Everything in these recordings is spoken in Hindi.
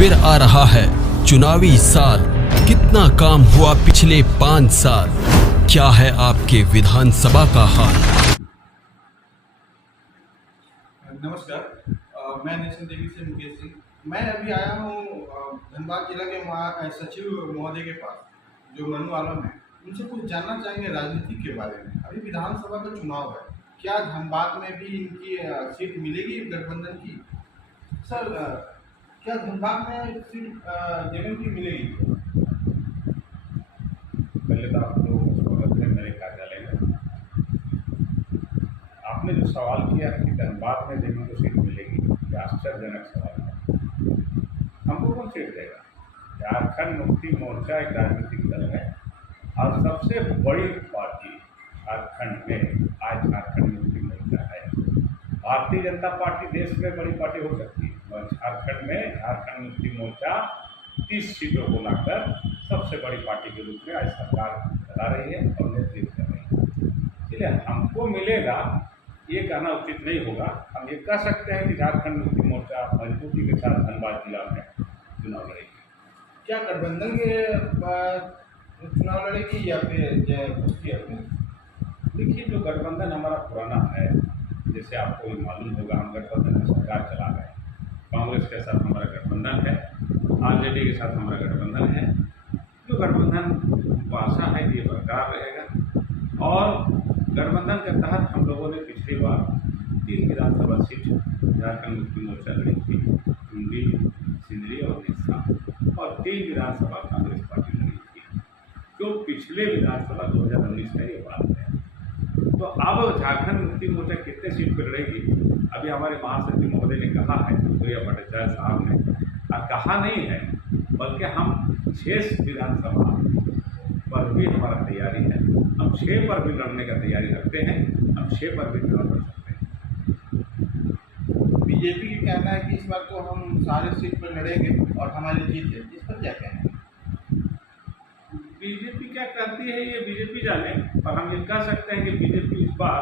फिर आ रहा है चुनावी साल। कितना काम हुआ पिछले 5 साल, क्या है आपके विधानसभा का हाल? नमस्कार। मैं नेशन टीवी से मुकेश सिंह। मैं अभी आया हूँ धनबाद जिला के सचिव महोदय के पास, जो मनु आलम है। उनसे कुछ जानना चाहेंगे राजनीति के बारे में। अभी विधानसभा का चुनाव है, क्या धनबाद में भी इनकी सीट मिलेगी गठबंधन की? सर, क्या धनबाद में सीट जगन की मिलेगी? पहले तो आप लोगों को स्वागत है मेरे कार्यालय में। आपने जो सवाल किया कि धनबाद में जमीन को सीट मिलेगी, ये आश्चर्यजनक सवाल है। हमको कौन सीट देगा? झारखंड मुक्ति मोर्चा एक राजनीतिक दल है और सबसे बड़ी पार्टी झारखंड में आज झारखंड मुक्ति मोर्चा है। भारतीय जनता पार्टी देश में बड़ी पार्टी हो सकती है, और झारखंड में झारखंड मुक्ति मोर्चा 30 सीटों को लाकर सबसे बड़ी पार्टी के रूप में आज सरकार चला रही है और नेतृत्व कर रही है। इसलिए हमको मिलेगा ये कहना उचित नहीं होगा। हम ये कह सकते हैं कि झारखंड मुक्ति मोर्चा मजबूती के साथ धनबाद जिला में चुनाव लड़ेगी। क्या गठबंधन के चुनाव लड़ेगी या फिर उसकी अपनी? देखिए, जो गठबंधन हमारा पुराना है, जैसे आपको भी मालूम होगा, हम गठबंधन में सरकार चला रहे हैं। कांग्रेस के साथ हमारा गठबंधन है, आरजेडी के साथ हमारा गठबंधन है। जो गठबंधन को आशा है कि ये बरकरार रहेगा, और गठबंधन के तहत हम लोगों ने पिछली बार 3 विधानसभा सीट झारखंड मुक्ति मोर्चा लड़ी थी, टुंडी, सिंदरी और निस्सा, और 3 विधानसभा कांग्रेस पार्टी लड़ी थी। जो पिछले विधानसभा 2019 का ये बात है। तो अब झारखंड मुक्ति मोर्चा कितने सीट पर लड़ेगी, अभी हमारे महासचिव महोदय ने कहा है, प्रिया भट्टाचार्य साहब ने, और कहा नहीं है, बल्कि हम 6 विधानसभा पर भी हमारा तैयारी है। हम 6 पर भी लड़ने का तैयारी रखते हैं, हम 6 पर भी चुनाव लड़ सकते हैं। बीजेपी का कहना है कि इस बार तो हम सारे सीट पर लड़ेंगे और हमारी जीत है, इस पर क्या कहना है? बीजेपी क्या कहती है ये बीजेपी जाने, पर हम ये कह सकते हैं कि बीजेपी इस बार,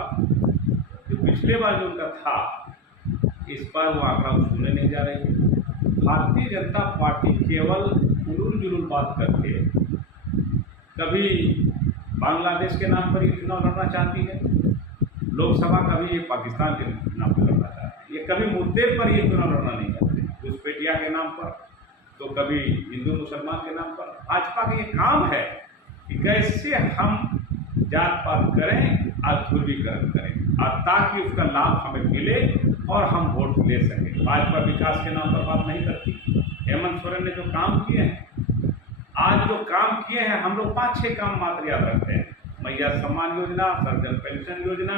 जो पिछले बार जो उनका था, इस बार वो आंकड़ा छूने नहीं जा रही है। भारतीय जनता पार्टी केवल उलूल जुलूल बात करके कभी बांग्लादेश के नाम पर ये चुनाव लड़ना चाहती है, लोकसभा का भी ये पाकिस्तान के नाम पर लड़ना चाहती है। ये कभी मुद्दे पर ये चुनाव लड़ना नहीं चाहते, घुसपैठिया के नाम पर, तो कभी हिंदू मुसलमान के नाम पर। भाजपा का ये काम है कि कैसे हम जात पात करें और ध्रुवीकरण करें, और ताकि उसका लाभ हमें मिले और हम वोट ले सकें। भाजपा विकास के नाम पर बात नहीं करती। हेमंत सोरेन ने जो काम किए हैं, आज जो काम किए हैं, हम लोग 5-6 काम मात्र याद रखते हैं। मैया सम्मान योजना, सर्जन पेंशन योजना,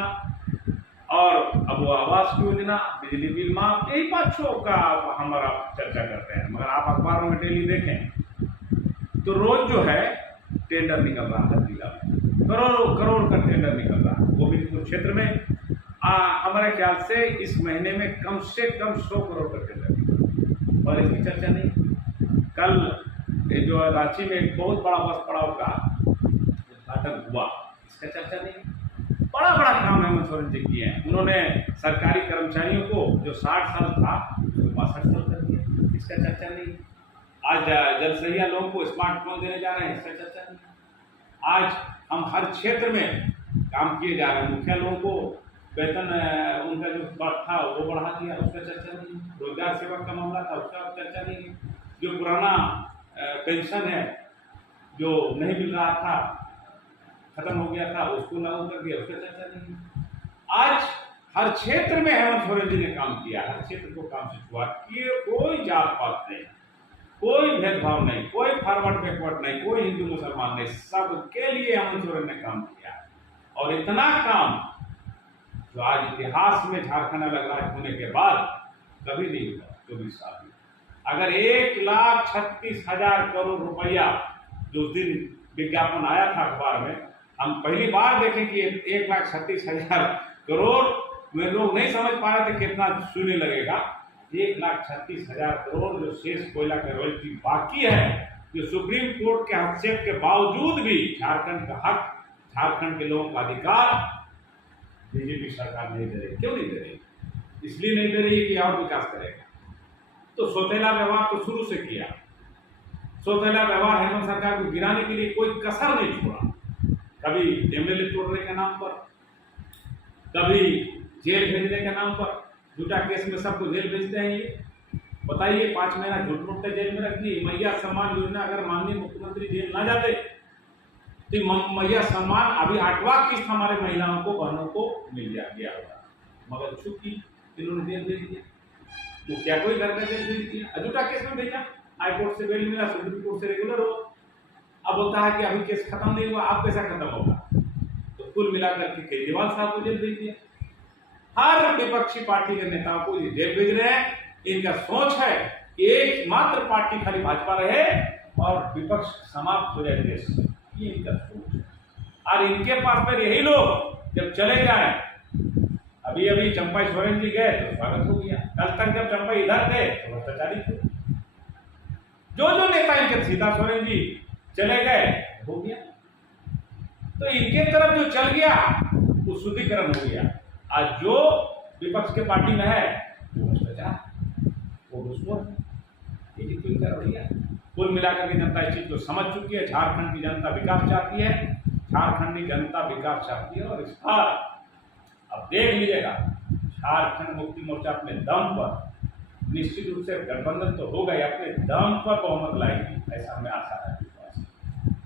और अब आवास योजना, बिजली बिल माफ, यही 5 का हमारा चर्चा करते हैं। मगर आप अखबारों में डेली देखें तो रोज जो है टेंडर निकल रहा है जिला में, करोड़ों करोड़ का टेंडर निकल रहा है। गोविंदपुर क्षेत्र में हमारे ख्याल से इस महीने में कम से कम 100 करोड़ का टेंडर निकला, और इसकी चर्चा नहीं। कल जो रांची में एक बहुत बड़ा बस पड़ाव का उद्घाटन हुआ, इसका चर्चा नहीं। बड़ा बड़ा काम हेमंत सोरेन जी किए हैं। उन्होंने सरकारी कर्मचारियों को जो 60 साल था उसको 62 साल कर दिया, इसका चर्चा नहीं। आज जलसहिया लोगों को स्मार्टफोन देने जा रहे हैं, इसका चर्चा नहीं। आज हम हर क्षेत्र में काम किए जा रहे हैं। मुखिया लोगों को वेतन उनका जो था वो बढ़ा दिया, उसका चर्चा नहीं। रोजगार सेवक का मामला था, उसका चर्चा नहीं। जो पुराना पेंशन है जो नहीं मिल रहा था, खत्म हो गया था, उसको लागू कर दिया, उसका चर्चा नहीं। आज हर क्षेत्र में हेमंत सोरेन जी ने काम किया, हर क्षेत्र को काम से शुरुआत की। कोई जात पात नहीं, कोई भेदभाव नहीं, कोई फॉरवर्ड बैकवर्ड नहीं, कोई हिंदू मुसलमान नहीं, सबके लिए हेमंत सोरेन ने काम किया। और इतना काम जो आज इतिहास में झारखंड अलग राज्य होने के बाद कभी नहीं हुआ 24 साल में। अगर 1,36,000 करोड़ रुपया जो उस दिन विज्ञापन आया था अखबार में, हम पहली बार देखें कि 1,36,000 करोड़ में लोग नहीं समझ पा रहे थे कितना शून्य लगेगा। 1,36,000 करोड़ जो शेष कोयला के रॉयल्टी बाकी है, जो सुप्रीम कोर्ट के हस्तक्षेप के बावजूद भी झारखंड का हक, झारखंड के लोगों का अधिकार बीजेपी सरकार नहीं दे रही। क्यों नहीं दे रही? इसलिए नहीं दे रही कि और विकास करेगा। तो सौतेला व्यवहार तो शुरू से किया। सौतेला व्यवहार हेमंत सरकार को गिराने के लिए कोई कसर नहीं छोड़ा। कभी एमएलए तोड़ने के नाम पर, कभी जेल भेजने के नाम पर, झूठा केस में सबको जेल भेजते हैं। ये बताइए, 5 महीना झूठ मूठ के जेल में रख दिए। मैया सम्मान योजना अगर माननीय मुख्यमंत्री जेल ना जाते तो मैया सम्मान अभी 8वां किस्त हमारे महिलाओं को, बहनों को मिल गया होगा, मगर चूंकि इन्होंने जेल भेज दिया। तो क्या कोई घर में जेल भेज दिया? झूठा केस में भेजा, हाईकोर्ट से बेल मिला, सुप्रीम कोर्ट से रेगुलर हो। अब बोलता है कि अभी केस खत्म नहीं हुआ, अब कैसा खत्म होगा? तो कुल मिलाकर के केजरीवाल साहब को जेल भेज दिया। हर विपक्षी पार्टी के नेताओं को ये जेल भेज रहे हैं। इनका सोच है कि एकमात्र पार्टी खाली भाजपा रहे और विपक्ष समाप्त हो जाए देश से, ये इनका सोच है। और इनके पास फिर यही लोग जब चले जाए, अभी चंपा सोरेन जी गए तो स्वागत हो गया, कल तक जब चंपा इधर थे तो भ्रष्टाचारी थे। जो नेता इनके, सीता सोरेन जी चले गए हो गया, तो इनके तरफ जो चल गया वो शुद्धिकरण हो गया। आज जो विपक्ष के पार्टी में है वो भ्रष्टाचार, वो घुसखोर है। यही तो इनका रवैया। कुल मिलाकर के जनता इस चीज को समझ चुकी है। झारखंड की जनता विकास चाहती है, झारखंड की जनता विकास चाहती है। और इस बार अब देख लीजिएगा, झारखंड मुक्ति मोर्चा अपने दम पर, निश्चित रूप से गठबंधन तो होगा ही, अपने दम पर बहुमत लाएगी, ऐसा हमें आशा है।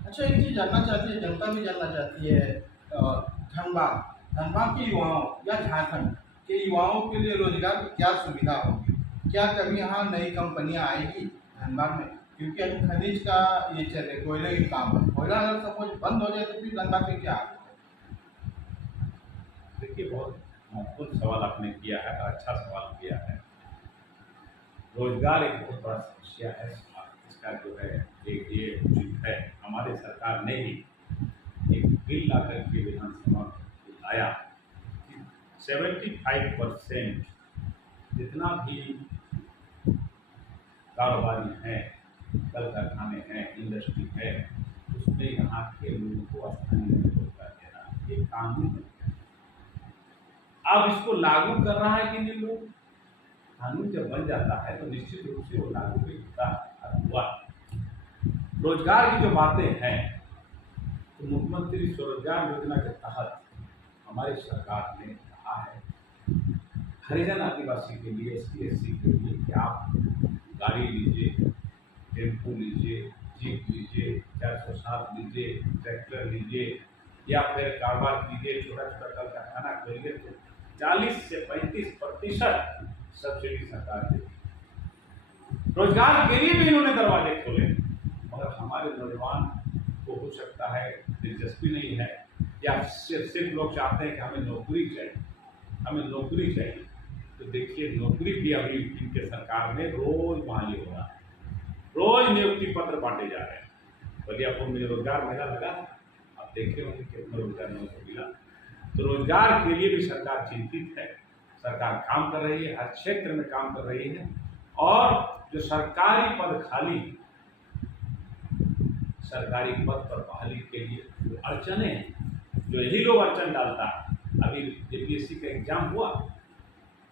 अच्छा, एक चीज़ जानना चाहती है, जनता भी जानना चाहती है, धनबाद के युवाओं या झारखंड के युवाओं के लिए रोजगार की क्या सुविधा होगी? क्या कभी यहाँ नई कंपनियाँ आएगी धनबाद में? क्योंकि अभी खनिज का ये चले, कोयले की काम है, कोयला अगर सपोज बंद हो जाए तो फिर धनबाद में क्या होगा? देखिए, बहुत महत्वपूर्ण सवाल आपने किया है, अच्छा सवाल किया है। रोजगार एक बहुत बड़ा समस्या है। इसका जो है ये उचित है। हमारे सरकार ने ही एक बिल ला करके विधानसभा में लाया कि 75% जितना भी कारोबारी है, कल कारखाने हैं, इंडस्ट्री है, उसमें यहाँ के लोगों को स्थानीय रोजगार देना ये कानून है। अब इसको लागू कर रहा है कि नहीं लोग? कानून जब बन जाता है तो निश्चित रूप से वो लागू भी होता है। हुआ रोजगार की जो बातें हैं, तो मुख्यमंत्री स्वरोजगार योजना के तहत हमारी सरकार ने कहा है हरिजन आदिवासी के लिए, ST SC के लिए कि आप गाड़ी लीजिए, टेम्पो लीजिए, जीप लीजिए, 407 लीजिए, ट्रैक्टर लीजिए, या फिर कारोबार कीजिए, छोटा छोटा कल कारखाना खोलिए, तो 40 से 35% सब्सिडी सरकार देती। रोजगार के लिए भी इन्होंने दरवाजे खोले, मगर हमारे नौजवान को हो सकता है दिलचस्पी नहीं है, या सिर्फ लोग चाहते हैं कि हमें नौकरी चाहिए, हमें नौकरी चाहिए। तो देखिए, नौकरी भी अभी इनके सरकार में रोज बहाली हो रहा है, रोज नियुक्ति पत्र बांटे जा रहे हैं। बलियापुर में रोजगार मेला लगा, आप देखे होंगे कितना रोजगार को मिला। तो रोजगार के लिए भी सरकार चिंतित है, सरकार काम कर रही है, हर क्षेत्र में काम कर रही है। और जो सरकारी पद खाली, सरकारी पद पर बहाली के लिए जो अड़चने हैं, जो यही लोग अड़चन डालता है। अभी JPSC का एग्जाम हुआ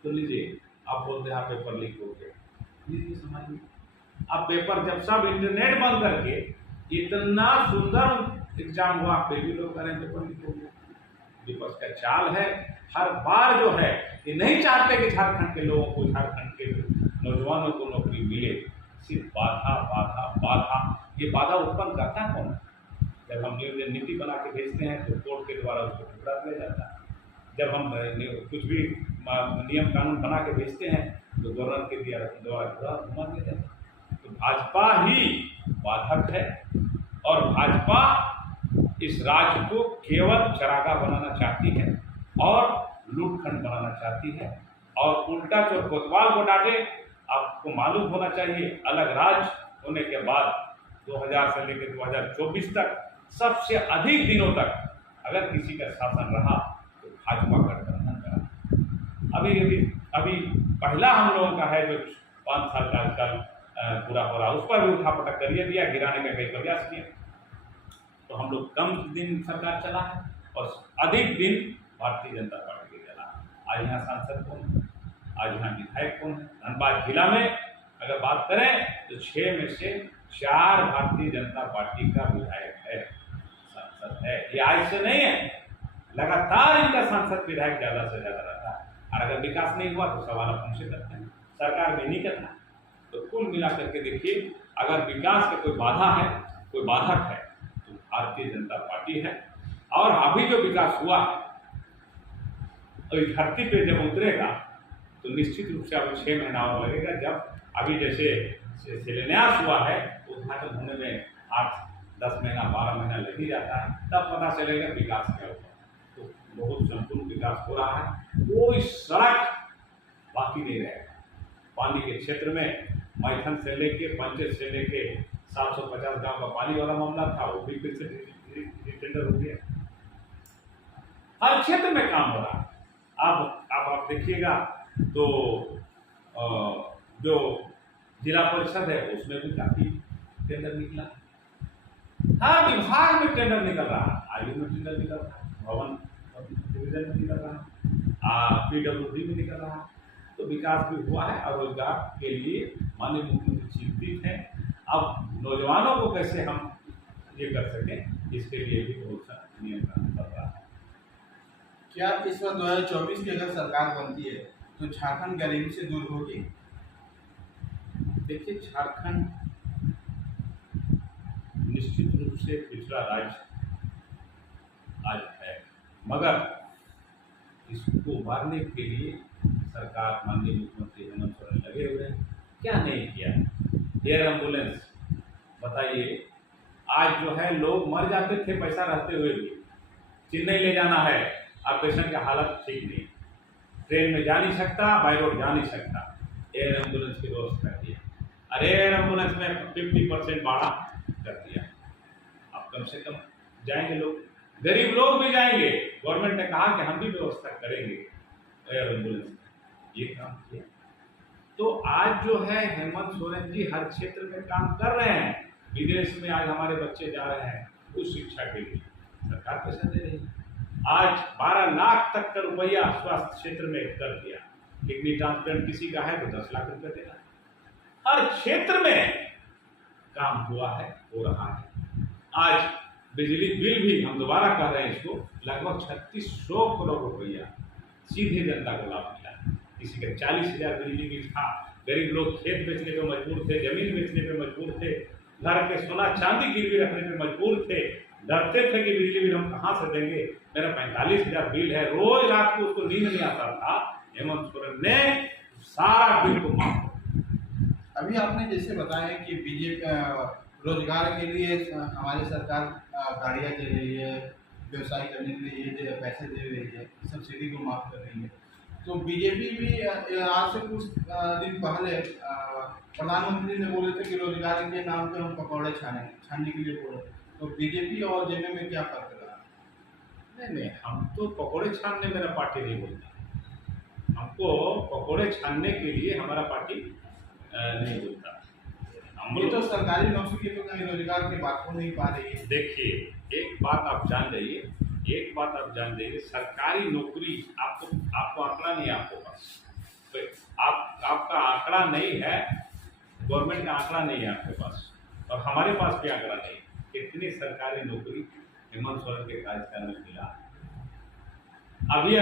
तो लीजिए, आप बोलते हैं पेपर लीक हो गया, लीजिए समझिए। अब पेपर जब सब इंटरनेट बंद करके इतना सुंदर एग्जाम हुआ, फिर भी लोग कह रहे हैं पेपर लीक हो गया। विपक्ष का चाल है, हर बार जो है ये नहीं चाहते कि झारखंड के लोगों को, झारखंड के नौजवानों को नौकरी मिले। सिर्फ बाधा बाधा बाधा, ये बाधा उत्पन्न करता कौन है? जब हम नीति बना के भेजते हैं तो कोर्ट के द्वारा उसको टुकड़ा दिया जाता है। जब हम कुछ भी नियम कानून बना के भेजते हैं तो गवर्नर के द्वारा घुमा दिया जाता है। तो भाजपा ही बाधक है, और भाजपा इस राज्य को केवल चरागाह बनाना चाहती है और लूटखंड बनाना चाहती है। और उल्टा चोर कोतवाल को डांटे। आपको मालूम होना चाहिए, अलग राज्य होने के बाद 2000 से लेकर 2024 तक सबसे अधिक दिनों तक अगर किसी का शासन रहा तो भाजपा गठबंधन का। अभी पहला हम लोगों का है जो 5 साल का आजकल पूरा हो रहा, उस पर भी उठापटक करिए दिया, गिराने का कई प्रयास किया। तो हम लोग कम दिन सरकार चला है और अधिक दिन भारतीय जनता पार्टी के चला है। आज यहाँ सांसद कौन है, आज यहाँ विधायक कौन है? धनबाद जिला में अगर बात करें तो 6 में से 4 भारतीय जनता पार्टी का विधायक है, सांसद है। ये आज से नहीं है, लगातार इनका सांसद विधायक ज्यादा से ज्यादा रहता है। और अगर विकास नहीं हुआ तो सवाल आप हमसे करते हैं, सरकार भी नहीं करना। तो कुल मिलाकर के देखिए, अगर विकास का कोई बाधा है, कोई बाधक है, तो भारतीय जनता पार्टी है। और अभी जो विकास हुआ है, तो इस धरती पे जब उतरेगा तो निश्चित रूप से अभी 6 महीना और लगेगा। जब अभी जैसे शिलान्यास हुआ है, उद्घाटन होने में 8-10 महीना 12 महीना लग ही जाता है, तब पता चलेगा विकास क्या हुआ। तो बहुत संपूर्ण विकास हो रहा है, कोई सड़क बाकी नहीं रहेगा। पानी के क्षेत्र में मैथन से लेके पंचायत से लेके 750 गांव का पानी वाला मामला था, वो भी फिर से टेंडर हो गया। हर क्षेत्र में काम हो रहा है। अब आप देखिएगा तो जो जिला परिषद है उसमें भी काफी टेंडर निकला, हर विभाग में टेंडर निकल रहा है। आयु में टेंडर निकल रहा है, भवन डिवीजन में निकल रहा है, PWD में निकल रहा है। तो विकास भी हुआ है और रोजगार के लिए माननीय मुख्यमंत्री चिंतित है। अब नौजवानों को कैसे हम ये कर सकें, इसके लिए भी बहुत सा नियंत्रण कर रहा है। क्या इस बार 2024 की अगर सरकार बनती है तो झारखंड गरीबी से दूर होगी? देखिए, झारखंड निश्चित रूप से पिछड़ा राज्य आज है, मगर इसको उभारने के लिए सरकार माननीय मुख्यमंत्री हेमंत सोरेन लगे हुए हैं। क्या नहीं किया? एयर एम्बुलेंस बताइए, आज जो है लोग मर जाते थे पैसा रहते हुए भी। चेन्नई ले जाना है और पेशेंट की हालत ठीक नहीं, ट्रेन में जा नहीं सकता, बाई रोड जा नहीं सकता, एयर एम्बुलेंस की व्यवस्था की। अरे एयर एम्बुलेंस में 50% भाड़ा कर दिया। अब कम से कम जाएंगे लोग, गरीब लोग भी जाएंगे। गवर्नमेंट ने कहा कि हम भी व्यवस्था करेंगे एयर एम्बुलेंस, ये काम किया। तो आज जो है हेमंत सोरेन जी हर क्षेत्र में काम कर रहे हैं। विदेश में आज हमारे बच्चे जा रहे हैं उस शिक्षा के लिए, सरकार पैसा दे रही है। आज 12 लाख तक का रुपया स्वास्थ्य क्षेत्र में कर दिया। किडनी ट्रांसप्लांट किसी का है तो 10 लाख रुपया देना। हर क्षेत्र में काम हुआ है, हो रहा है। आज बिजली बिल भी हम दोबारा कह रहे हैं, इसको लगभग 3600 करोड़ रुपया सीधे जनता को लाभ मिला। किसी का 40,000 बिजली बिल था, गरीब लोग खेत बेचने पे मजबूर थे, जमीन बेचने पे मजबूर थे, घर के सोना चांदी गिरवी रखने पे मजबूर थे, डरते थे कि बिजली बिल हम कहाँ से देंगे। मेरा 45,000 बिल है, रोज रात को उसको नींद नहीं आता था। हेमंत सोरेन ने सारा बिल को माफ। अभी आपने जैसे बताया कि बीजेपी रोजगार के लिए हमारी सरकार गाड़ियाँ दे रही है, व्यवसाय करने के लिए पैसे दे रही है, सब्सिडी को माफ कर रही है। तो बीजेपी भी आज से कुछ दिन पहले प्रधानमंत्री ने बोले थे कि रोजगार के नाम पे हम पकौड़े छानने के लिए बोले। तो बीजेपी और जेपी में क्या फर्क रहा? नहीं, हम तो पकौड़े छानने मेरा पार्टी नहीं बोलता। हमको पकौड़े छानने के लिए हमारा पार्टी नहीं बोलता। हम ये तो सरकारी नौकरी तो कहीं रोजगार की बात हो नहीं पा रही है। देखिए, एक बात आप जान जाइए, सरकारी नौकरी आपको आंकड़ा नहीं है आपके पास। तो आपका आंकड़ा नहीं है, गवर्नमेंट का आंकड़ा नहीं है आपके पास, और हमारे पास भी आंकड़ा नहीं। कितनी सरकारी नौकरी हेमंत सोरेन के कार्यकाल में मिला? अभी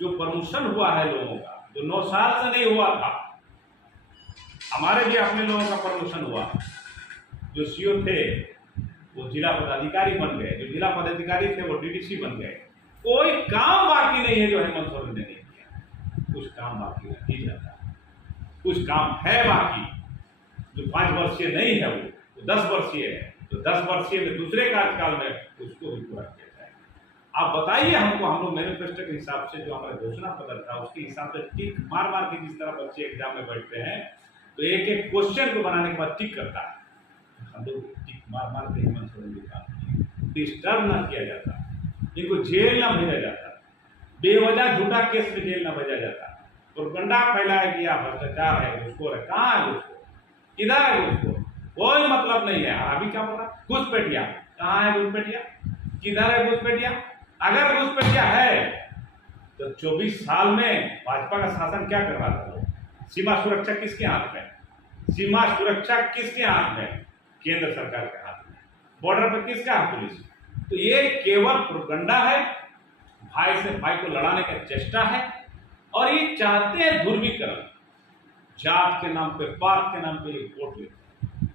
जो प्रमोशन हुआ है लोगों का, जो 9 साल से नहीं हुआ था, हमारे भी अपने लोगों का प्रमोशन हुआ। जो सीओ थे वो जिला पदाधिकारी बन गए, जो जिला पदाधिकारी थे वो डीडीसी बन गए। कोई काम बाकी नहीं है जो हेमंत सोरेन ने नहीं किया। कुछ काम बाकी रह ही जाता है, कुछ काम है बाकी जो 5 वर्षीय नहीं है, वो 10 वर्षीय है। तो 10 वर्षीय में दूसरे कार्यकाल में उसको भी पूरा किया जाए। आप बताइए हमको, हम लोग मैनिफेस्टो के हिसाब से जो हमारा घोषणा पत्र था उसके हिसाब से टिक मार मार के, जिस तरह बच्चे एग्जाम में बैठते हैं तो एक एक क्वेश्चन को बनाने के बाद टिक करता है, हम लोग टिक मार मार के हेमंत सोरेन के काम डिस्टर्ब ना किया जाता, इनको जेल ना भेजा जाता, बेवजह झूठा केस में जेल ना भेजा जाता। प्रोपगंडा फैलाया गया, भ्रष्टाचार है, उसको कहाँ है, उसको किधर है, उसको कोई मतलब नहीं है। अभी क्या बोला, घुसपैठिया कहाँ है, घुसपैठिया किधर है, घुसपैठिया अगर घुसपैठिया है तो 24 साल में भाजपा का शासन क्या कर रहा था? सीमा सुरक्षा किसके हाथ में? सीमा सुरक्षा किसके हाथ में? केंद्र सरकार के हाथ में। बॉर्डर पर किसका है? पुलिस। तो ये केवल प्रोपगंडा है, भाई से भाई को लड़ाने का चेष्टा है, और ये चाहते हैं ध्रुवीकरण, जात के नाम पे, पात के नाम पे ये वोट लेते हैं।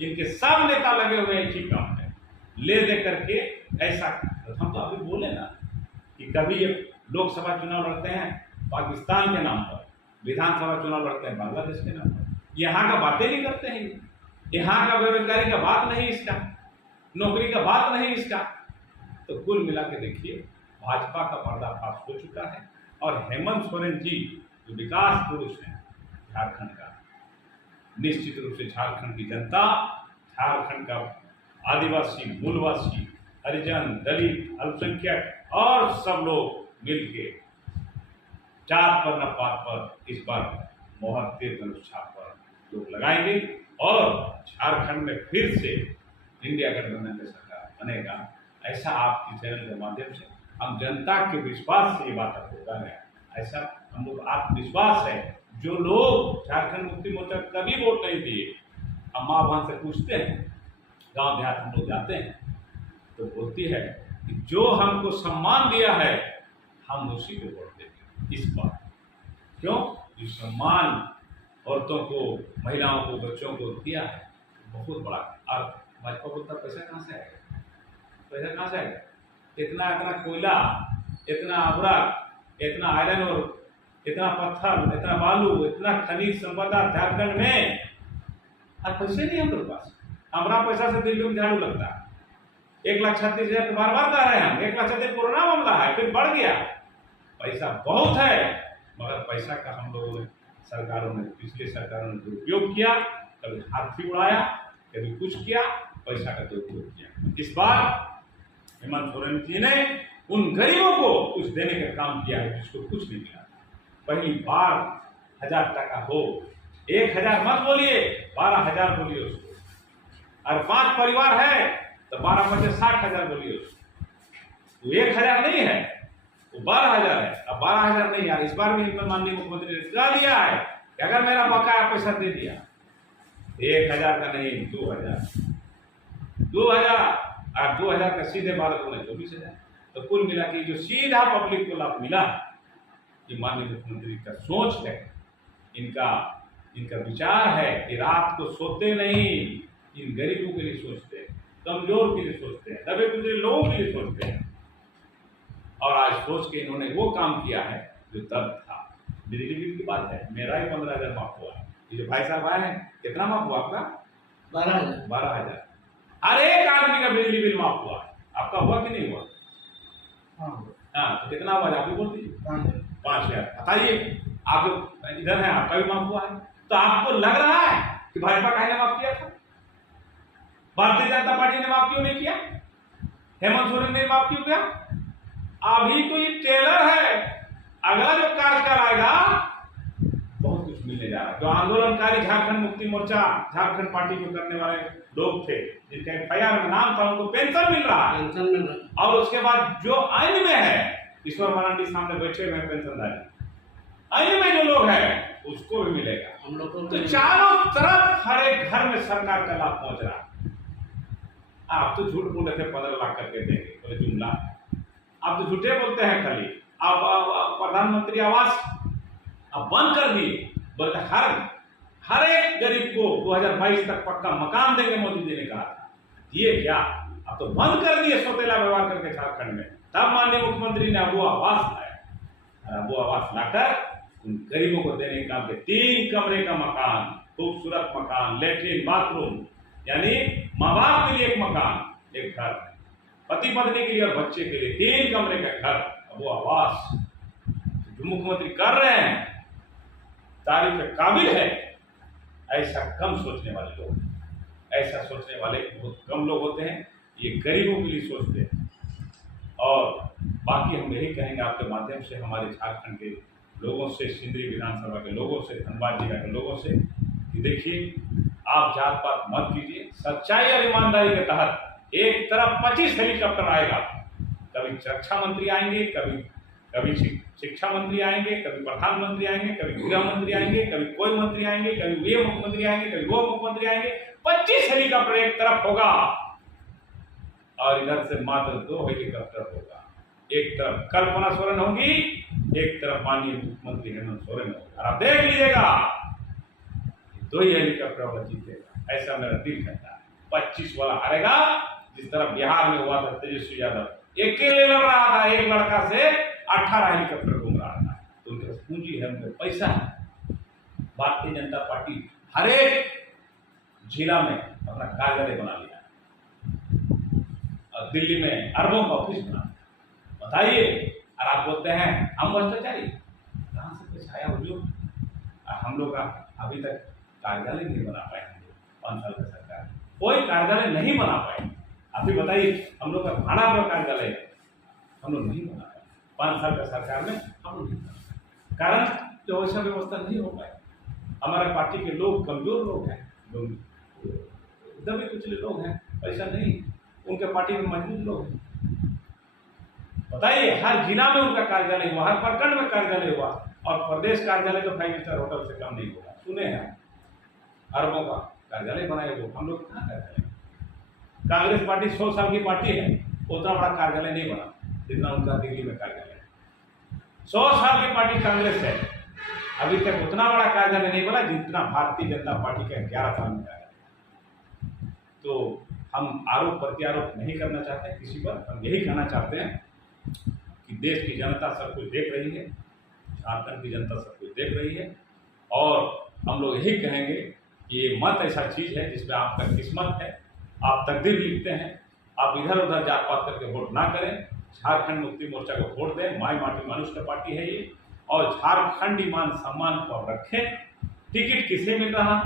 इनके सब नेता लगे हुए एक ही काम में, ले दे करके ऐसा। हम तो अभी बोले ना कि कभी ये लोकसभा चुनाव लड़ते हैं पाकिस्तान के नाम पर, विधानसभा चुनाव लड़ते हैं बांग्लादेश के नाम पर। यहाँ का बातें नहीं करते हैं, यहाँ का बेरोजगारी का बात नहीं इसका, नौकरी का बात नहीं इसका। तो कुल मिला के देखिए, भाजपा का पर्दाफाश हो चुका है, और हेमंत सोरेन जी जो विकास पुरुष हैं झारखंड का, निश्चित रूप से झारखंड की जनता, झारखंड का आदिवासी, मूलवासी, हरिजन, दलित, अल्पसंख्यक और सब लोग मिलके जात पर न पात पर इस बार मोहर तेज धनुष छाप पर लोग लगाएंगे, और झारखंड में फिर से इंडिया गठबंधन की सरकार बनेगा। ऐसा आपके चैनल के माध्यम से हम जनता के विश्वास से ये बात आपको कह रहे हैं। ऐसा हम लोग आत्मविश्वास है। जो लोग झारखंड मुक्ति मोर्चा कभी वोट नहीं दिए, हम माँ बहन से पूछते हैं, गांव देहात हम लोग जाते हैं, तो बोलती है कि जो हमको सम्मान दिया है हम उसी को वोट देंगे इस बार। क्यों? जो सम्मान औरतों को, महिलाओं को, बच्चों को दिया है, बहुत बड़ा। और भाजपा बोलता पैसा कहाँ से आएगा? पैसा कहाँ से आएगा? इतना कोयला, इतना अवरक, इतना आयरन और इतना पत्थर, इतना बालू, इतना खनिज संपदा झारखंड में, और पैसे नहीं हमारे पास। हमारा पैसा से दिल्ली में झाड़ू लगता है। 1,36,000 बार बार कह रहे हैं हम, 1,36,000 कोरोना मामला है, फिर बढ़ गया। पैसा बहुत है, मगर पैसा का हम लोगों ने, सरकारों ने, पिछली सरकारों ने दुरुपयोग किया, कभी हाथी उड़ाया, कभी कुछ किया, पैसा का दुरुपयोग किया। इस बार हेमंत सोरेन जी ने उन गरीबों को कुछ देने का काम किया है जिसको कुछ नहीं मिला। पहली बार 1,000 टका हो, 1,000 मत बोलिए, 12,000 बोलिए उसको, और 5 परिवार है तो 12 × 5 = 60,000 बोलिए उसको। तो 1,000 नहीं है, वो 12,000 है। अब 12,000 नहीं यार, इस बार भी माननीय मुख्यमंत्री ने कह दिया है कि अगर मेरा बकाया पैसा दे दिया, 1,000 का नहीं, 2,000 और 2,000 का सीधे 12×24,000। तो कुल मिला के जो सीधा पब्लिक को लाभ मिला, ये माननीय मुख्यमंत्री का सोच है, इनका विचार है कि रात को सोते नहीं, इन गरीबों के लिए सोचते हैं, कमजोर के लिए सोचते हैं, दबे कुचले लोगों के लिए सोचते हैं। और आज सोच के इन्होंने वो काम किया है जो तब था। बिजली बिल की बात है, मेरा ही 15,000 माफ हुआ है। ये जो भाई साहब आए हैं, कितना माफ हुआ आपका? 12,000। हर एक आदमी का बिजली बिल माफ हुआ है। आपका हुआ कि नहीं हुआ? हाँ, तो कितना हुआ आप भी बोल दीजिए। 5,000। बताइए, आप जो इधर हैं आपका भी माफ हुआ है, तो आपको लग रहा है कि भाजपा काहे ने माफ किया था? भारतीय जनता पार्टी ने माफ क्यों नहीं किया? हेमंत सोरेन ने माफ क्यों किया? अभी तो ये ट्रेलर है, अगला जो कार्यकाल आएगा बहुत कुछ मिलने जा रहा है। जो आंदोलनकारी झारखंड मुक्ति मोर्चा, झारखंड पार्टी को करने वाले लोग थे, जिनका FIR में नाम था, उनको पेंशन मिल रहा है। और उसके बाद जो आइन में है, ईश्वर मरांडी सामने बैठे हुए पेंशनधारी, आइन में जो लोग हैं उसको भी मिलेगा हम लोग को। तो चारों तरफ हर एक घर में सरकार का लाभ पहुंच रहा है। आप तो झूठ बोले थे 15 लाख करके देंगे, बोले जुमला, आप तो झूठे बोलते हैं खाली। आप प्रधानमंत्री आवास आप बंद कर दिए, बोलते हर एक गरीब को 2022 तक पक्का मकान देंगे, मोदी जी ने कहा था। ये क्या, अब तो बंद कर दिए सौतेला व्यवहार करके झारखंड में। तब माननीय मुख्यमंत्री ने अबू आवास लाया, अबू आवास लाकर उन गरीबों को देने का 3 कमरे का मकान, खूबसूरत मकान, लेटरिन, बाथरूम, यानी माँ बाप के लिए एक मकान, एक घर, पति पत्नी के लिए और बच्चे के लिए 3 कमरे का घर, अबू आवास। जो मुख्यमंत्री कर रहे हैं, तारीफ के काबिल है। ऐसा कम सोचने वाले लोग, ऐसा सोचने वाले बहुत कम लोग होते हैं। ये गरीबों के लिए सोचते हैं। और बाकी हम यही कहेंगे आपके माध्यम से हमारे झारखंड के लोगों से, सिंदरी विधानसभा के लोगों से, धनबाद जिला के लोगों से, कि देखिए, आप जात पात मत कीजिए। सच्चाई और ईमानदारी के तहत एक तरफ 25 हेलीकॉप्टर आएगा, कभी रक्षा मंत्री आएंगे, कभी कभी शिक्षा मंत्री आएंगे, कभी प्रधानमंत्री आएंगे, कभी गृह मंत्री आएंगे, कभी कोई मंत्री आएंगे, कभी ये मुख्यमंत्री आएंगे, कभी वो मुख्यमंत्री आएंगे। 25 हेलीकॉप्टर एक तरफ होगा और इधर से मात्र 2 हेलीकॉप्टर होगा। एक तरफ कल्पना सोरेन होगी, एक तरफ माननीय मुख्यमंत्री हेमंत सोरेन होगी। और आप देख लीजिएगा 2 ही हेलीकॉप्टर वाला जीतेगा, ऐसा मेरा दिल कहता है। 25 वाला हारेगा, जिस तरह बिहार में हुआ था तेजस्वी यादव अकेले लड़ रहा था, एक लड़का से 18 हेलीकॉप्टर घूम रहा था। तो उनके पास पूंजी है, उनके पैसा है। भारतीय जनता पार्टी हर एक जिला में अपना कार्यालय बना लिया और दिल्ली में अरबों का ऑफिस बना। बताइए, और आप बोलते हैं हम भ्रष्टाचारी, कहाँ से पैसा आया हुजूर? हम लोग का अभी तक कार्यालय नहीं बना पाए। 5 साल का सरकार कोई कार्यालय नहीं बना पाए। अभी बताइए, हम लोग का भाड़ापुर कार्यालय हम लोग नहीं बना पाए 5 साल का सरकार में, हम लोग नहीं बना पाए। कारण जो वैसा व्यवस्था नहीं हो पाए। हमारे पार्टी के लोग कमजोर लोग हैं, दबे कुचले लोग हैं, पैसा नहीं। उनके पार्टी में मजबूत लोग हैं। बताइए, हर जिला में उनका कार्यालय हुआ, हर प्रखंड में कार्यालय हुआ, और प्रदेश कार्यालय तो 5 स्टार होटल से कम नहीं होगा। सुने हैं अरबों का कार्यालय बनाए तो हम लोग कहाँ कार्यालय? कांग्रेस पार्टी 100 साल की पार्टी है, उतना बड़ा कार्यालय नहीं बना जितना उनका दिल्ली में कार्यालय है। 100 साल की पार्टी कांग्रेस है, अभी तक उतना बड़ा कार्यालय नहीं बना जितना भारतीय जनता पार्टी का 11 साल में कार्यालय। तो हम आरोप प्रत्यारोप नहीं करना चाहते किसी पर। हम यही कहना चाहते हैं कि देश की जनता सब कुछ देख रही है, झारखंड की जनता सब कुछ देख रही है, और हम लोग यही कहेंगे कि ये मत ऐसा चीज़ है जिसमें आपका किस्मत है, आप तकदीर लिखते हैं। आप इधर उधर जात पात करके वोट ना करें, झारखंड मुक्ति मोर्चा को वोट दें। माई माटी मनुष्य का पार्टी है ये, और झारखंड मान सम्मान को रखें। टिकट किसे मिल रहा,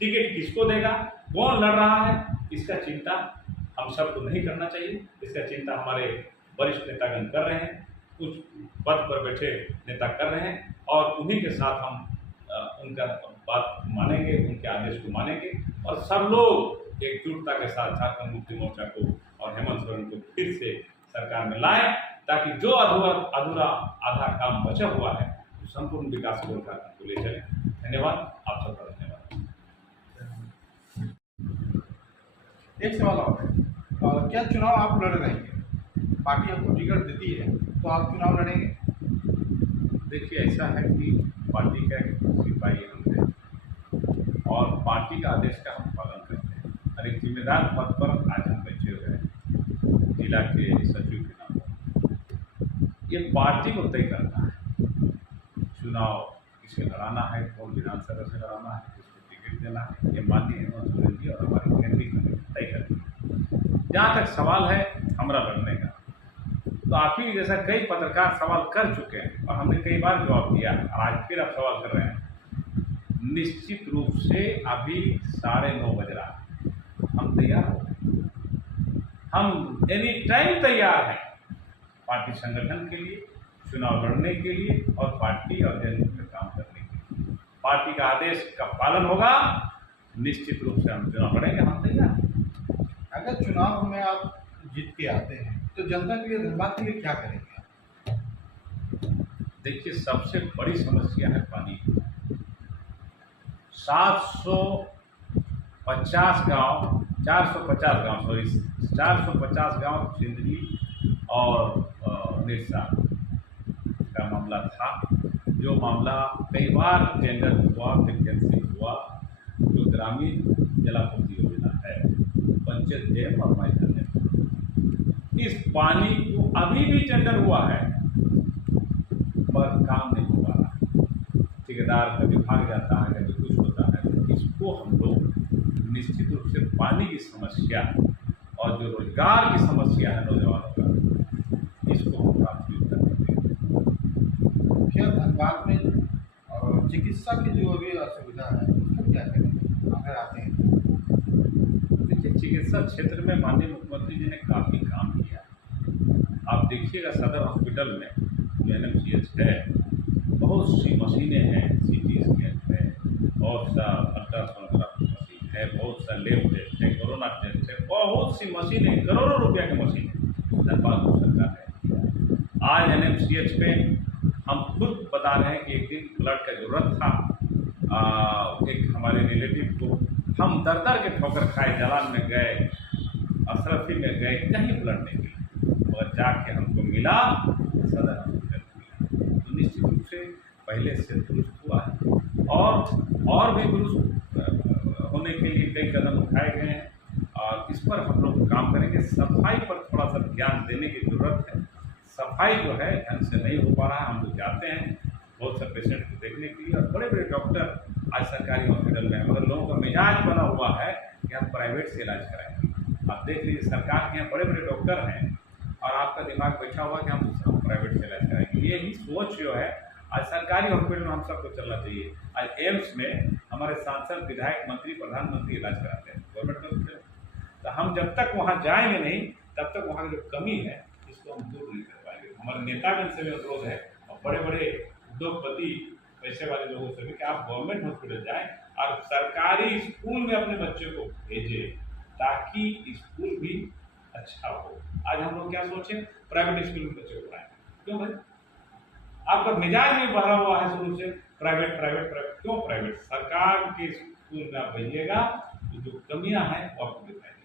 टिकट किसको देगा, कौन लड़ रहा है, इसका चिंता हम सबको नहीं करना चाहिए। इसका चिंता हमारे वरिष्ठ नेतागण कर रहे हैं, कुछ पद पर बैठे नेता कर रहे हैं, और उन्हीं के साथ हम उनका बात मानेंगे, उनके आदेश को मानेंगे, और सब लोग एकजुटता के साथ झारखंड मुक्ति मोर्चा को और हेमंत सोरेन को फिर से सरकार में लाएं, ताकि जो अधूरा आधा काम बचा हुआ है संपूर्ण विकास को ले चले। धन्यवाद, आप सबका धन्यवाद। एक सवाल और है, क्या चुनाव आप लड़ रहे हैं? पार्टी आपको टिकट देती है तो आप चुनाव लड़ेंगे? देखिए, ऐसा है कि पार्टी का एक सिपाही हम हैं और पार्टी का आदेश का हम पालन करते हैं। और एक जिम्मेदार पद पर आज हम बैठे हुए हैं, जिला के सचिव के नाम पर। ये पार्टी को तय करना है चुनाव किसे लड़ाना है, कौन विधानसभा से लड़ाना है, किसको टिकट देना है, ये माननीय हेमंत सोरेन जी और हमारी केंद्रीय कमेटी तय करती है। जहाँ तक सवाल है हमारा लड़ने का, तो आप ही जैसा कई पत्रकार सवाल कर चुके हैं और हमने कई बार जवाब दिया, और आज फिर आप सवाल कर रहे हैं। निश्चित रूप से अभी 9:30 बज रहा है, हम तैयार हो गए, हम एनी टाइम तैयार हैं पार्टी संगठन के लिए, चुनाव लड़ने के लिए, और पार्टी और जनता में काम करने के लिए। पार्टी का आदेश का पालन होगा, निश्चित रूप से हम चुनाव लड़ेंगे, हम तैयार हैं। अगर चुनाव में आप जीत के आते हैं तो जनता के लिए, धनबाद के लिए क्या करेंगे? देखिए, सबसे बड़ी समस्या है पानी। 450 गांव सिंदरी और निरसा का मामला था, जो मामला कई बार टेंडर हुआ, फिर कैंसिल हुआ। जो ग्रामीण जलापूर्ति योजना है, पंचायत डैम और माइथन डैम, इस पानी को अभी भी टेंडर हुआ है पर काम नहीं हो रहा। ठेकेदार कभी भाग जाता है, कभी कुछ होता है। तो इसको हम लोग निश्चित रूप से पानी की समस्या और जो रोजगार की समस्या है नौजवानों का, इसको हम प्राथमिकता देते हैं। क्या धनबाद में चिकित्सा की जो अभी असुविधा है उसको क्या करेंगे अगर आते हैं? देखिए, चिकित्सा क्षेत्र में माननीय मुख्यमंत्री जी ने काफ़ी काम किया। आप देखिएगा सदर हॉस्पिटल में जो NMCH है, बहुत सी मशीनें हैं, CT स्कैन है, बहुत सा अल्ट्रासोनोग्राफी मशीन है, बहुत सा लैब टेस्ट है, कोरोना टेस्ट है, बहुत सी मशीनें, करोड़ों रुपया की मशीनें धनबाद को सरकार ने किया। आज NMCH पे हम खुद बता रहे हैं कि एक दिन ब्लड का ज़रूरत था। एक हमारे रिलेटिव को हम दर दर के ठोकर खाए, जलान में गए, अशरफी में गए, कहीं ब्लड नहीं मिला, और जाके हमको मिला सदर हॉस्पिटल मिला। तो निश्चित रूप से पहले से दुरुस्त हुआ है और भी दुरुस्त होने के लिए कई कदम उठाए गए हैं और इस पर हम लोग काम करेंगे। सफाई पर थोड़ा सा ध्यान देने की ज़रूरत है। सफाई जो है ढंग से नहीं हो पा रहा है। हम लोग जाते हैं बहुत से पेशेंट को देखने के लिए, और बड़े बड़े डॉक्टर आज सरकारी हॉस्पिटल में, मगर लोगों का मिजाज बना हुआ है कि हम प्राइवेट से इलाज कराएंगे। आप देख लीजिए, सरकार के यहाँ बड़े बड़े डॉक्टर हैं और आपका दिमाग बैठा हुआ कि हम प्राइवेट से इलाज कराएंगे। यही सोच जो है आज सरकारी हॉस्पिटल में हम सबको चलना चाहिए। आज एम्स में हमारे सांसद, विधायक, मंत्री, प्रधानमंत्री इलाज कराते हैं गवर्नमेंट हॉस्पिटल। तो हम जब तक वहाँ जाएंगे नहीं, तब तक वहाँ की जो कमी है इसको हम दूर नहीं कर पाएंगे। हमारे नेतागण से भी अनुरोध है और बड़े बड़े उद्योगपति, पैसे वाले लोगों से भी, कि आप गवर्नमेंट हॉस्पिटल जाएं और सरकारी स्कूल में अपने बच्चों को भेजें ताकि स्कूल भी अच्छा हो। आज हम लोग क्या सोचें, प्राइवेट स्कूल में बच्चे को पढ़ाएं। क्यों भाई? आपका मिजाज भी भरा हुआ है शुरू से प्राइवेट प्राइवेट प्राइवेट। क्यों प्राइवेट? सरकार के स्कूल में आप भेजिएगा तो जो कमियां हैं वो आपको दिखाएंगे।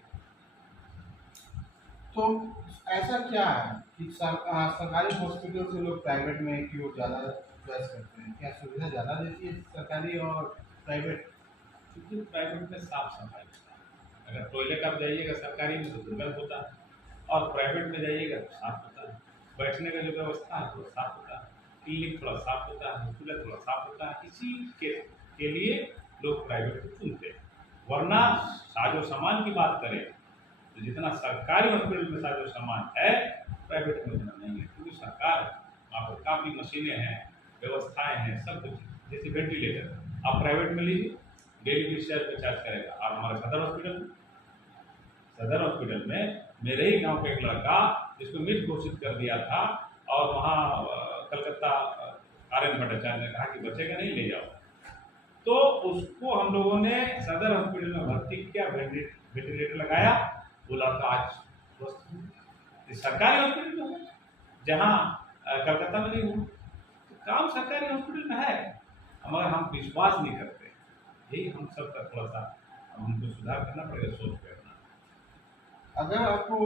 तो ऐसा क्या है कि सरकारी हॉस्पिटल से लोग प्राइवेट में क्यों ज़्यादा चॉइस करते हैं? क्या सुविधा ज़्यादा देती है सरकारी और प्राइवेट? क्योंकि प्राइवेट में साफ सफाई होता है। अगर टॉयलेट आप जाइएगा सरकारी में तो दुर्गंध होता है, और प्राइवेट में जाइएगा तो साफ होता है। बैठने का जो व्यवस्था है वो साफ होता है, क्लिनिक थोड़ा साफ होता है, हॉस्पिटल थोड़ा साफ होता है। इसी के लिए लोग प्राइवेट को चुनते हैं। वरना साजो सामान की बात करें तो जितना सरकारी हॉस्पिटल में साजो सामान है, प्राइवेट में उतना नहीं है। क्योंकि सरकार, वहाँ पर काफ़ी मशीनें हैं, व्यवस्थाएं हैं, सब कुछ। जैसे वेंटिलेटर आप प्राइवेट में लीजिए, डेली 20,000 रुपये चार्ज करेगा। और हमारे सदर हॉस्पिटल में मेरे ही गांव का एक लड़का जिसको मृत घोषित कर दिया था, और वहाँ कलकत्ता RN भट्टाचार्य ने कहा कि बचेगा नहीं, ले जाओ, तो उसको हम लोगों ने सदर हॉस्पिटल में भर्ती किया, वेंटिलेटर लगाया, बोला था आज स्वस्थ हूँ। इस सरकारी हॉस्पिटल में है, जहाँ कलकत्ता में नहीं हूँ। तो काम सरकारी हॉस्पिटल में है, मगर हम विश्वास नहीं करते। यही हम सबका थोड़ा सा हमको सुधार करना पड़ेगा, सोच करना। अगर आपको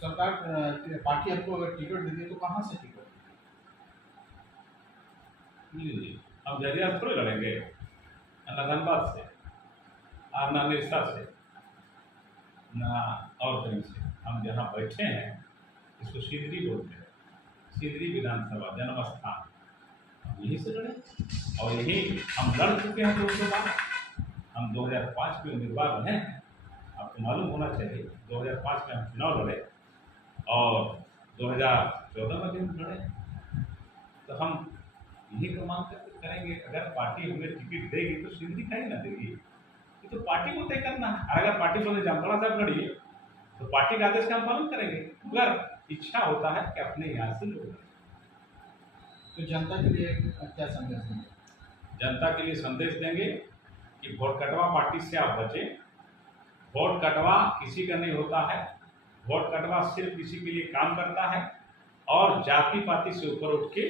सरकार पार्टी आपको अगर टिकट देती है तो कहाँ से टिकट? जी, हम जरिया थोड़े लड़ेंगे, ना धनबाद से और ना निरसा से, ना और कहीं से। हम जहाँ बैठे हैं इसको सिंदरी बोलते हैं, सिंदरी विधानसभा जन्म स्थान, हम यहीं से लड़े और यही हम लड़ चुके हैं। 200 बार हम 2005 के उम्मीदवार रहे हैं, आपको मालूम होना चाहिए। 2005 में हम चुनाव लड़े और 2014 में भी हम लड़े। तो हम यही तो मांग करेंगे, अगर पार्टी हमें टिकट देगी तो सिंदरी काहे ना देगी? ये तो पार्टी को तय करना है। और अगर पार्टी बोले जामताड़ा साहब लड़िए तो पार्टी का आदेश का हम पालन करेंगे। अगर इच्छा होता है कि अपने यहाँ से लोग, तो जनता के लिए क्या संदेश देंगे? जनता के लिए संदेश देंगे कि वोट कटवा पार्टी से आप बचें। वोट कटवा किसी का नहीं होता है। वोट कटवा सिर्फ किसी के लिए काम करता है, और जाति पाति से ऊपर उठ के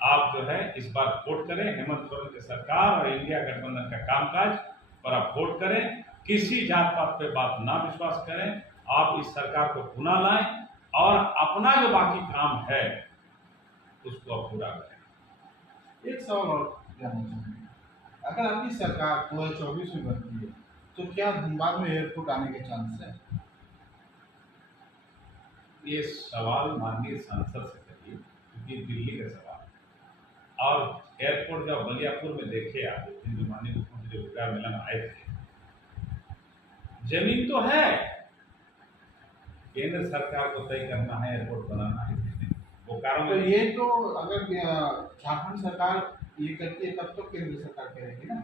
आप जो है इस बार वोट करें। हेमंत सोरेन की सरकार और इंडिया गठबंधन का कामकाज पर आप वोट करें। किसी जात पात पे बात ना विश्वास करें। आप इस सरकार को पुनः लाएं और अपना जो बाकी काम है उसको आप पूरा करें। एक सवाल और जानना चाहूँगा, अगर आपकी सरकार 2024 में बनती है तो क्या धनबाद में एयरपोर्ट आने के चांस है? ये सवाल माननीय सांसद से करिए, क्योंकि दिल्ली का सवाल है। और एयरपोर्ट जब बलियापुर में देखे आप, जो माननीय मुख्यमंत्री रोजगार मेला में आए थे, जमीन तो है, केंद्र सरकार को तय करना है एयरपोर्ट बनाना है। बोकारो तो में ये तो अगर झारखंड सरकार ये करती है तब तो केंद्र सरकार करेगी ना।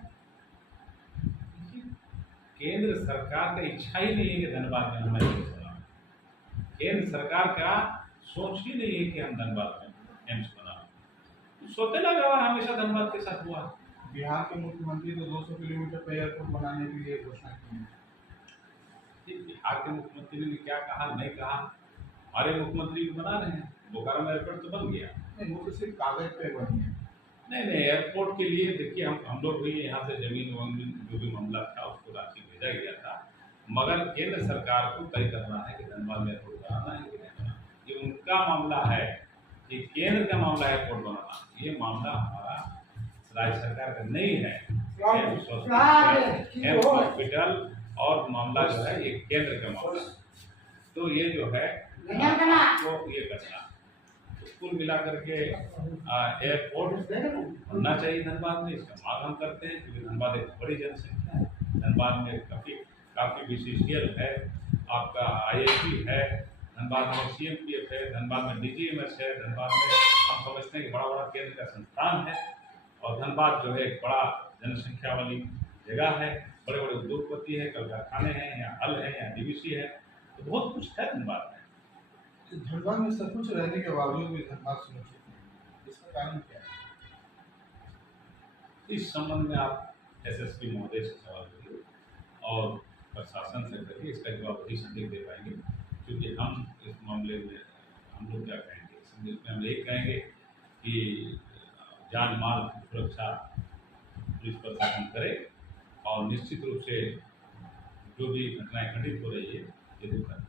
केंद्र सरकार का इच्छा ही नहीं है कि धनबाद में हमारे एम्स बनाओ। केंद्र सरकार का सोच ही नहीं है कि हम धनबाद में एम्स बनाओ। सौतेला व्यवहार हमेशा धनबाद के साथ हुआ। बिहार के मुख्यमंत्री तो 200 किलोमीटर पर एयरपोर्ट बनाने के लिए घोषणा की है। बिहार के मुख्यमंत्री ने क्या कहा नहीं कहा, हमारे मुख्यमंत्री भी बना रहे हैं। बोकारो एयरपोर्ट तो बन गया। नहीं, वो तो सिर्फ कागज पे बनी है। नहीं, एयरपोर्ट के लिए देखिए हम लोग भी यहाँ से जमीन वमीन जो भी मामला था उसको राशि भेजा गया था, मगर केंद्र सरकार को तय करना है कि धनबाद में एयरपोर्ट बनाना है कि नहीं बनाना। ये उनका मामला है, ये केंद्र का मामला है एयरपोर्ट बनाना, ये मामला हमारा राज्य सरकार का नहीं है। एम्स हॉस्पिटल और मामला जो है ये केंद्र का मामला है। तो ये जो है तो ये करना तो कुल मिला करके एयरपोर्ट बनना चाहिए धनबाद में, इसका मांग हम करते हैं क्योंकि धनबाद एक बड़ी जनसंख्या है। धनबाद में काफ़ी बीसीसीएल है, आपका आईआईटी है, धनबाद में सीएमपीएफ है, धनबाद में डीजीएमएस है, धनबाद में हम समझते हैं कि बड़ा बड़ा केंद्र का संस्थान है। और धनबाद जो है एक बड़ा जनसंख्या वाली जगह है, बड़े बड़े उद्योगपति है, कल कारखाने हैं, यहाँ हल है, यहाँ डीवीसी है, तो बहुत कुछ है धनबाद में। धनबाद में सब कुछ रहने के बावजूद भी धनबाद सुरक्षित नहीं, इसका कारण क्या है? इस संबंध में आप एसएसपी महोदय से सवाल करिए और प्रशासन से करिए, इसका जवाब वही सटीक दे पाएंगे। क्योंकि हम इस मामले में हम लोग क्या कहेंगे, इस संदेश में हम यही कहेंगे कि जान माल की सुरक्षा पुलिस प्रशासन करे और निश्चित रूप से जो भी घटनाएं घटित हो रही है ये दुखद